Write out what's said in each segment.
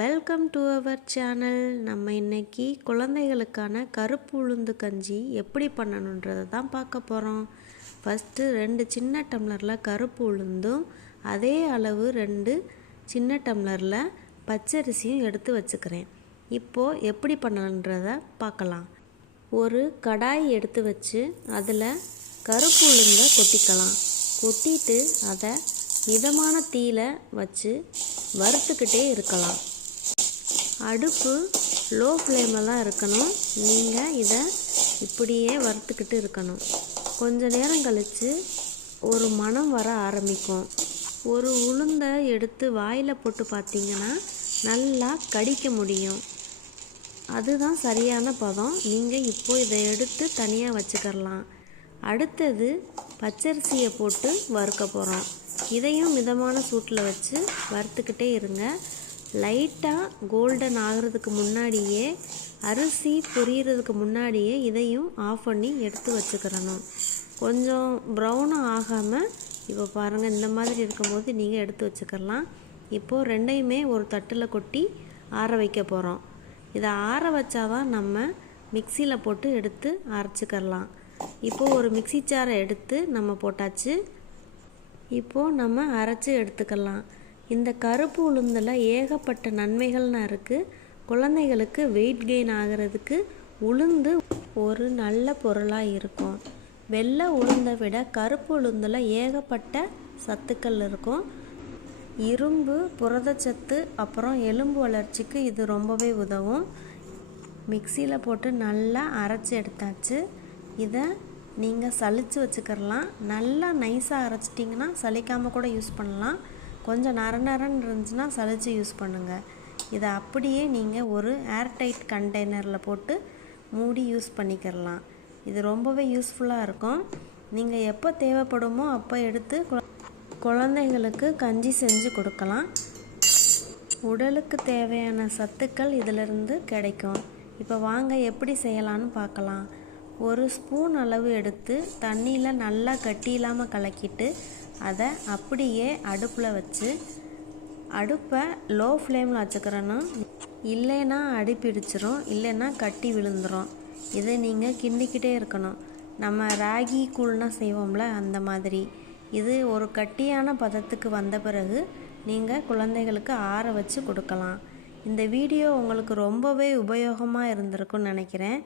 Welcome to our channel நம்ம இன்னைக்கு குழந்தைகளுக்கான கருப்பு உளுந்து கஞ்சி எப்படி பண்ணணுன்றதை தான் பார்க்க போகிறோம் ஃபஸ்ட்டு ரெண்டு சின்ன டம்ளரில் கருப்பு உளுந்தும் அதே அளவு ரெண்டு சின்ன டம்ளரில் பச்சரிசியும் எடுத்து வச்சுக்கிறேன். இப்போது எப்படி பண்ணணுன்றதை பார்க்கலாம். ஒரு கடாய் எடுத்து வச்சு அதில் கருப்பு உளுந்தை கொட்டிக்கலாம். கொட்டிட்டு அதை மிதமான தீயில வச்சு வறுத்துக்கிட்டே இருக்கலாம். அடுப்பு லோ ஃப்ளேமில் தான் இருக்கணும். நீங்கள் இதை இப்படியே வறுத்துக்கிட்டு இருக்கணும். கொஞ்ச நேரம் கழித்து ஒரு மனம் வர ஆரம்பிக்கும். ஒரு உளுந்தை எடுத்து வாயில் போட்டு பார்த்தீங்கன்னா நல்லா கடிக்க முடியும். அதுதான் சரியான பதம். நீங்கள் இப்போ இதை எடுத்து தனியாக வச்சுக்கிறலாம். அடுத்தது பச்சரிசியை போட்டு வறுக்க போகிறோம் இதையும் மிதமான சூட்டில் வச்சு வறுத்துக்கிட்டே இருங்க. லைட்டாக கோல்டன் ஆகிறதுக்கு முன்னாடியே அரிசி பொரியறதுக்கு முன்னாடியே இதையும் ஆஃப் பண்ணி எடுத்து வச்சுக்கிறணும். கொஞ்சம் ப்ரௌனாக ஆகாமல் இப்போ பாருங்கள் இந்த மாதிரி இருக்கும்போது நீங்கள் எடுத்து வச்சுக்கலாம். இப்போது ரெண்டையுமே ஒரு தட்டில் கொட்டி ஆற வைக்க போகிறோம் இதை ஆற வச்சாதான் நம்ம மிக்சியில் போட்டு எடுத்து அரைச்சிக்கிறலாம் இப்போது ஒரு மிக்சி சாரை எடுத்து நம்ம போட்டாச்சு. இப்போது நம்ம அரைச்சி எடுத்துக்கலாம். இந்த கருப்பு உளுந்தில் ஏகப்பட்ட நன்மைகள்னு இருக்குது குழந்தைகளுக்கு வெயிட் கெயின் ஆகிறதுக்கு உளுந்து ஒரு நல்ல பொருளாக இருக்கும். வெள்ளை உளுந்தை விட கருப்பு உளுந்தில் ஏகப்பட்ட சத்துக்கள் இருக்கும். இரும்பு புரதச்சத்து அப்புறம் எலும்பு வளர்ச்சிக்கு இது ரொம்பவே உதவும். மிக்சியில் போட்டு நல்லா அரைச்சி எடுத்தாச்சு. இதை நீங்கள் சலித்து வச்சுக்கிறலாம். நல்லா நைஸாக அரைச்சிட்டிங்கன்னா சலிக்காமல் கூட யூஸ் பண்ணலாம். கொஞ்சம் நர நரன்னு இருந்துச்சுன்னா சலித்து யூஸ் பண்ணுங்கள் இதை அப்படியே நீங்கள் ஒரு ஏர்டைட் கண்டெய்னரில் போட்டு மூடி யூஸ் பண்ணிக்கிறலாம் இது ரொம்பவே யூஸ்ஃபுல்லாக இருக்கும். நீங்கள் எப்போ தேவைப்படுமோ அப்போ எடுத்து குழந்தைகளுக்கு கஞ்சி செஞ்சு கொடுக்கலாம். உடலுக்கு தேவையான சத்துக்கள் இதிலிருந்து கிடைக்கும். இப்போ வாங்க எப்படி செய்யலான்னு பார்க்கலாம் ஒரு ஸ்பூன் அளவு எடுத்து தண்ணியில் நல்லா கட்டி இல்லாமல் கலக்கிட்டு அதை அப்படியே அடுப்பில் வச்சு அடுப்பை லோ ஃப்ளேமில் வச்சுக்கிறேன்னா இல்லைன்னா அடிப்பிடிச்சிரும் இல்லைன்னா கட்டி விழுந்துடும் இதை நீங்கள் கிண்டிக்கிட்டே இருக்கணும். நம்ம ராகி கூழ்னா செய்வோம்ல அந்த மாதிரி. இது ஒரு கட்டியான பதத்துக்கு வந்த பிறகு நீங்கள் குழந்தைகளுக்கு ஆற வச்சு கொடுக்கலாம். இந்த வீடியோ உங்களுக்கு ரொம்பவே உபயோகமாக இருந்திருக்கும்னு நினைக்கிறேன்.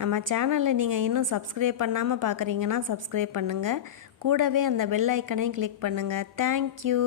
நம்ம சேனலை நீங்கள் இன்னும் சப்ஸ்கிரைப் பண்ணாமல் பார்க்குறீங்கன்னா சப்ஸ்கிரைப் பண்ணுங்கள் கூடவே அந்த பெல் ஐக்கனையும் கிளிக் பண்ணுங்கள் தேங்க்யூ